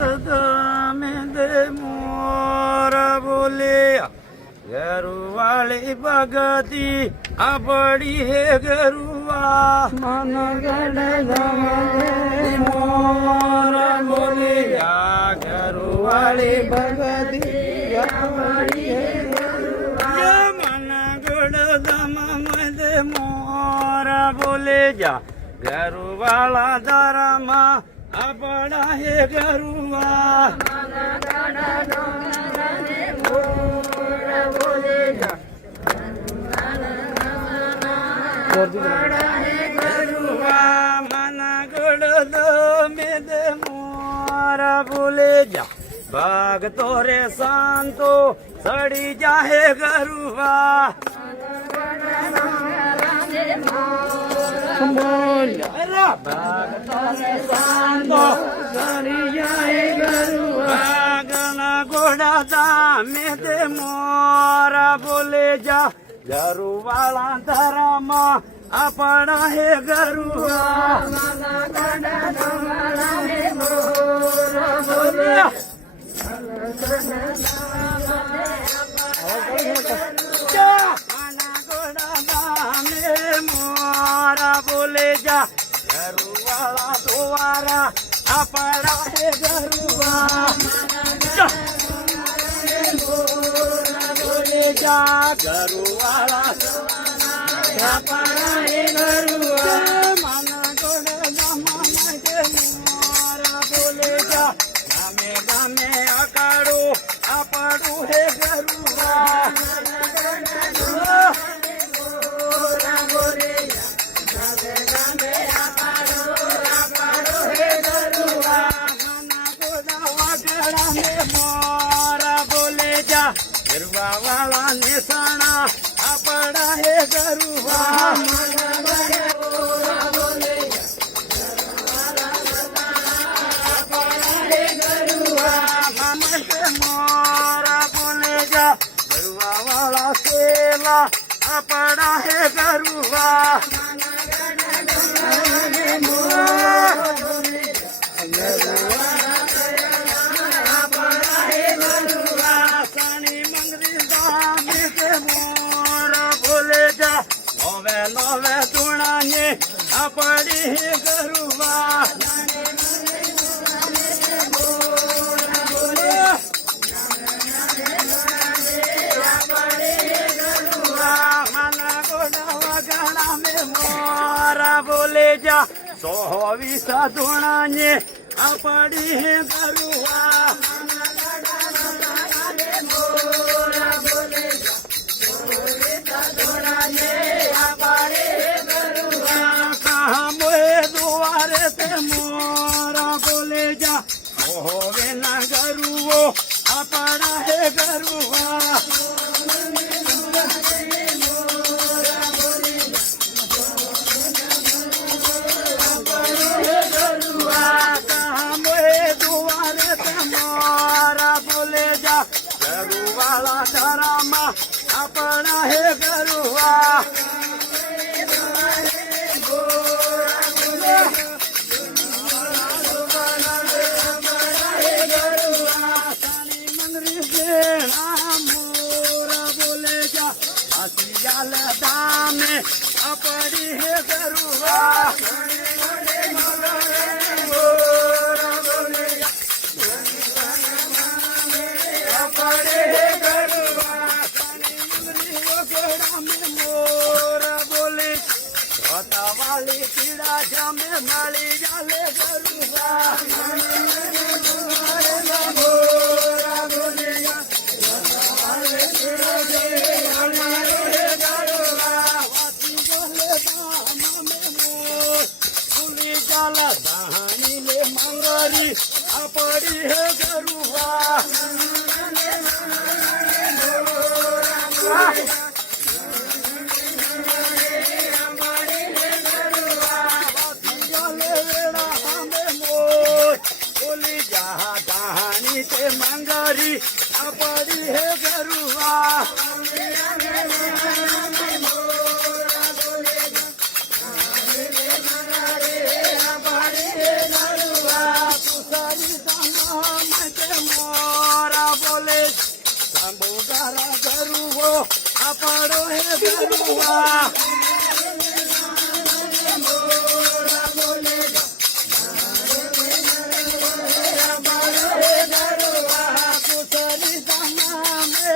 દે મોર બોલે ગરુવાળી ભગતી આપડી હે ગરુવા મન ગણ મોર બોલે ગરુવાળી ભગતી આપડી હે ગરુવા મન ગણ દે મોર બોલે જા ગરુવાળા ધરમાં આપણા હે ગરુવા ગરુવા મના ગોડ મેદ મોરા બોલે જા ભગતો રે શાંતો સડી જાહે ગરુવા ઘોડા દામે દે મોરા બોલે જા ગરુવાળા ધરામાં આપણા હે ગરુવા મોરા બોલે જા ગરુવાળા દ્વારા આપણા હે ગરુવા બોલે જા ગરુવાળા આપણા હે ગરુવા માના ગોડ ગામમાં કે મોરા બોલે જા ગામે ગામે અકાળો આપણું હે ગરુવા ગરવા વાળા નિશાણા આપણા હે ગરુવા મોરા બોલે જા ગરવા વાળા સેલા આપણા હે ગરુવા નવે તુણાને આપડી હે ગરુવા માના ગોડા વગાડા મે મોરા બોલે જા 120 ધૂણાને આપડી હે ગરુવા મોરા બોલે જા હોવે ના ગરુવો આપણા હે ગરુવા મોરા બોલે જા ગરુવાળા ધરામાં આપણા હે ગરુવા દામે આપડી હે ગરુવા આપડે હે ગરુવા મોરા બોલે વાલી પીડા જામે માળી જાલે ગરુવા દહાની લે મંગરી આપડી હે ગરુવા બોલી જા દહાની તે મંગરી આપડી હે ગરુવા મોરા બોલે સંબોગારા ગરુવો આપડો હે ગરુવા મોરા બોલે કુસરી તમામે